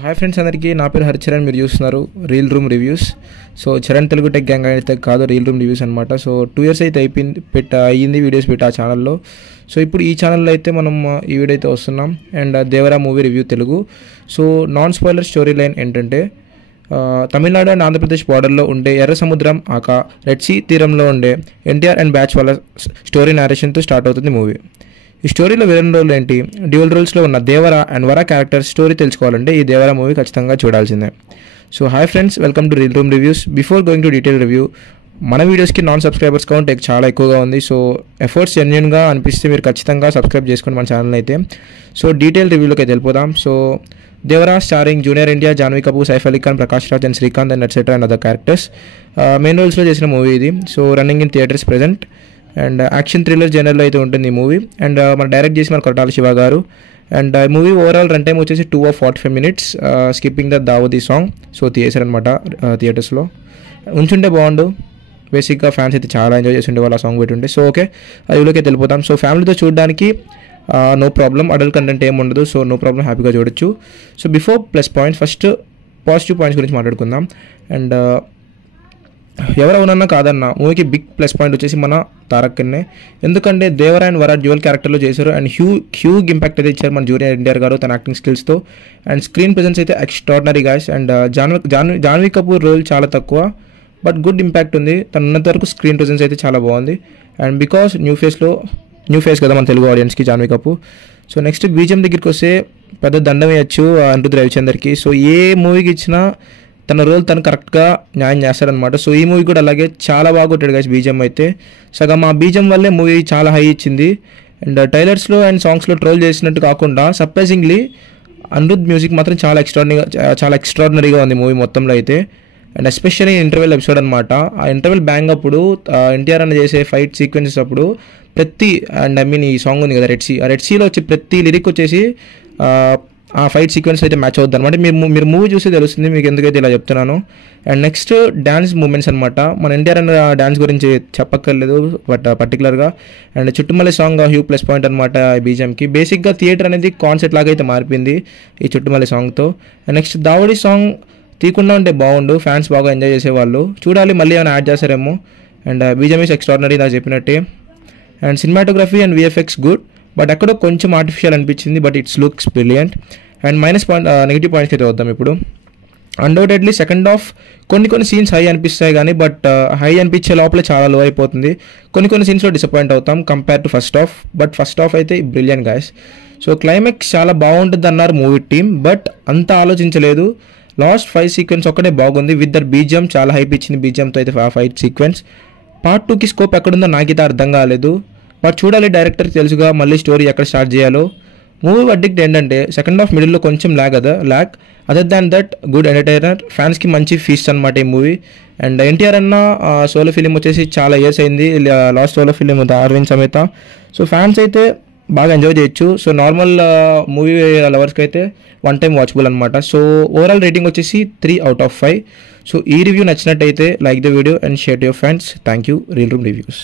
Hi friends, అందరికీ నా పేరు హరిచరణ్. మీరు చూస్తున్నారు reel room reviews. So Charan Telugu tech gang అయితే కాదు, రీల్ రూమ్ రివ్యూస్ అనమాట. సో 2 years అయితే అయ్యింది వీడియోస్ పెట్టి ఆ ఛానల్లో. సో ఇప్పుడు ఈ ఛానల్లో అయితే మనం ఈ వీడియో అయితే వస్తున్నాం. And Devara movie review Telugu. So non spoiler story line ఏంటంటే, తమిళనాడు అండ్ ఆంధ్రప్రదేశ్ బార్డర్లో ఉండే ఎర్ర సముద్రం రెడ్ సీ తీరంలో ఉండే ఎన్టీఆర్ అండ్ బ్యాచ్ వాళ్ళ స్టోరీ నేరేషన్తో స్టార్ట్ అవుతుంది మూవీ. ఈ స్టోరీలో విలన్ రోల్ ఏంటి, డ్యూయల్ రోల్స్లో ఉన్న Devara and Vara character story తెలుసుకోవాలంటే ఈ దేవరా మూవీ ఖచ్చితంగా చూడాల్సిందే. So hi friends, welcome to reel room reviews. Before going to detail review, మన వీడియోస్కి నాన్ సబ్స్క్రైబర్స్ కౌంట్ చాలా ఎక్కువగా ఉంది. సో ఎఫర్ట్స్ జెన్యూన్గా అనిపిస్తే మీరు ఖచ్చితంగా సబ్స్క్రైబ్ చేసుకోండి మన ఛానల్ అయితే. సో డీటెయిల్ రివ్యూలోకి అయితే వెళ్ళిపోదాం. So Devara starring junior NTR, Janhvi Kapoor, Saif Ali Khan, Prakash Raj and Srikanth and etcetera and other characters main రోల్స్లో చేసిన మూవీ ఇది. So running in theatres present. And action thriller జనరల్లో అయితే ఉంటుంది ఈ మూవీ. అండ్ మన డైరెక్ట్ చేసిన Koratala Siva garu. And movie overall run time వచ్చేసి 2 hours 45 minutes, skipping the Dawoodi song. So తీసేశారనమాట థియేటర్స్లో. ఉంచుంటే బాగుండు, బేసిక్గా ఫ్యాన్స్ అయితే చాలా ఎంజాయ్ చేసి ఉండే వాళ్ళు ఆ సాంగ్ పెట్టుంటే. సో ఓకే, రివ్యూలోకి అయితే వెళ్ళిపోతాం. సో ఫ్యామిలీతో చూడడానికి నో ప్రాబ్లం, అడల్ట్ కంటెంట్ ఏమి ఉండదు. సో నో ప్రాబ్లం, హ్యాపీగా చూడొచ్చు. So before plus points, first positive points గురించి మాట్లాడుకుందాం. అండ్ ఎవరవునన్నా కాదన్న మూవీకి బిగ్ ప్లస్ పాయింట్ వచ్చేసి మన తారక్కనే. ఎందుకంటే దేవరా అండ్ వరా డ్యూయల్ క్యారెక్టర్లో చేశారు. అండ్ హ్యూగ్ ఇంపాక్ట్ అయితే ఇచ్చారు మన జూనియర్ ఎన్టీఆర్ గారు తన యాక్టింగ్ స్కిల్స్తో. అండ్ స్క్రీన్ ప్రెజెన్స్ అయితే extraordinary guys. And Janhvi Kapoor role చాలా తక్కువ, బట్ గుడ్ ఇంపాక్ట్ ఉంది. తను ఉన్నంత వరకు స్క్రీన్ ప్రెజెన్స్ అయితే చాలా బాగుంది. అండ్ బికాస్ న్యూ ఫేస్ కదా మన తెలుగు ఆడియన్స్కి Janhvi Kapoor. So next BGM దగ్గరికి వస్తే పెద్ద దండం వేయచ్చు అనిరుద్ రవిచందర్కి. సో ఏ మూవీకి ఇచ్చినా తన రోల్ తను కరెక్ట్గా న్యాయం చేస్తారనమాట. సో ఈ మూవీ కూడా అలాగే చాలా బాగా కొట్టాడు గైస్ బీజిఎం అయితే. సగం ఆ బీజిఎం వల్లే మూవీ చాలా హై ఇచ్చింది. అండ్ ట్రైలర్స్లో అండ్ సాంగ్స్లో ట్రోల్ చేసినట్టు కాకుండా సర్ప్రైజింగ్లీ అనిరుద్ మ్యూజిక్ మాత్రం చాలా ఎక్స్ట్రాడినరీగా ఉంది మూవీ మొత్తంలో అయితే. అండ్ ఎస్పెషల్లీ ఇంటర్వెల్ ఎపిసోడ్ అనమాట. ఆ ఇంటర్వెల్ బ్యాంగ్ అప్పుడు ఎన్టీఆర్ అని చేసే ఫైట్ సీక్వెన్సెస్ అప్పుడు అండ్ ఐ మీన్ ఈ సాంగ్ ఉంది కదా రెడ్ సీలో వచ్చి ప్రతి లిరిక్ వచ్చేసి ఆ ఫైట్ సీక్వెన్స్ అయితే మ్యాచ్ అవుతుంది అనమాట. మీరు మూవీ చూస్తే తెలుస్తుంది మీకు ఎందుకైతే ఇలా చెప్తున్నాను. అండ్ నెక్స్ట్ డ్యాన్స్ మూమెంట్స్ అనమాట. మన ఎన్టీఆర్ అన్న డ్యాన్స్ గురించి చెప్పక్కర్లేదు బట్ పర్టికులర్గా. And Chuttamalle song huge plus point అనమాట ఈ బీజిఎంకి. బేసిక్గా థియేటర్ అనేది కాన్సెప్ట్ లాగా అయితే మారిపోయింది ఈ చుట్టుమల్లి సాంగ్తో. అండ్ నెక్స్ట్ దావూదీ సాంగ్ తీయకుండా ఉంటే బాగుండు, ఫ్యాన్స్ బాగా ఎంజాయ్ చేసేవాళ్ళు. చూడాలి మళ్ళీ ఏమైనా యాడ్ చేస్తారేమో. అండ్ బీజిఎం ఈస్ ఎక్స్ట్రాడినరీ నాకు చెప్పినట్టే. And cinematography and VFX good, but ఎక్కడో కొంచెం ఆర్టిఫిషియల్ అనిపించింది, but it's looks brilliant. And negative పాయింట్స్కి అయితే వద్దాం ఇప్పుడు. అన్డౌటెడ్లీ సెకండ్ హాఫ్ కొన్ని సీన్స్ హై అనిపిస్తాయి కానీ బట్ హై అనిపించే లోపలే చాలా లో అయిపోతుంది. కొన్ని సీన్స్లో డిసప్పాయింట్ అవుతాం compare to first half, but first half అయితే బ్రిలియంట్ గాయస్. సో క్లైమాక్స్ చాలా బాగుంటుంది అన్నారు మూవీ టీమ్, బట్ అంత ఆలోచించలేదు. లాస్ట్ 5 సీక్వెన్స్ ఒక్కటే బాగుంది విత్ దట్ బీజిఎం, చాలా హైప్ ఇచ్చింది బీజిఎంతో అయితే ఆ ఫైట్ సీక్వెన్స్. పార్ట్ 2కి స్కోప్ ఎక్కడుందో నాకైతే అర్థం కాలేదు, బట్ చూడాలి, డైరెక్టర్కి తెలుసుగా మళ్ళీ స్టోరీ ఎక్కడ స్టార్ట్ చేయాలో. మూవీ వర్డిక్ట్ ఏంటంటే సెకండ్ హాఫ్ మిడిల్లో కొంచెం lag other than that good entertainer, ఫ్యాన్స్కి మంచి ఫీస్ట్ అనమాట ఈ మూవీ. అండ్ ఎన్టీఆర్ అన్న సోలో ఫిలిం వచ్చేసి చాలా ఇయర్స్ అయింది, లాస్ట్ సోలో ఫిలిం అరవింద్ సమేత. సో ఫ్యాన్స్ అయితే బాగా ఎంజాయ్ చేయొచ్చు. సో నార్మల్ మూవీ లవర్స్కి అయితే వన్ టైం వాచబుల్ అనమాట. సో ఓవరాల్ రేటింగ్ వచ్చేసి 3 out of 5. సో ఈ రివ్యూ నచ్చినట్టయితే like the video and share to your friends. Thank you. Reel room reviews.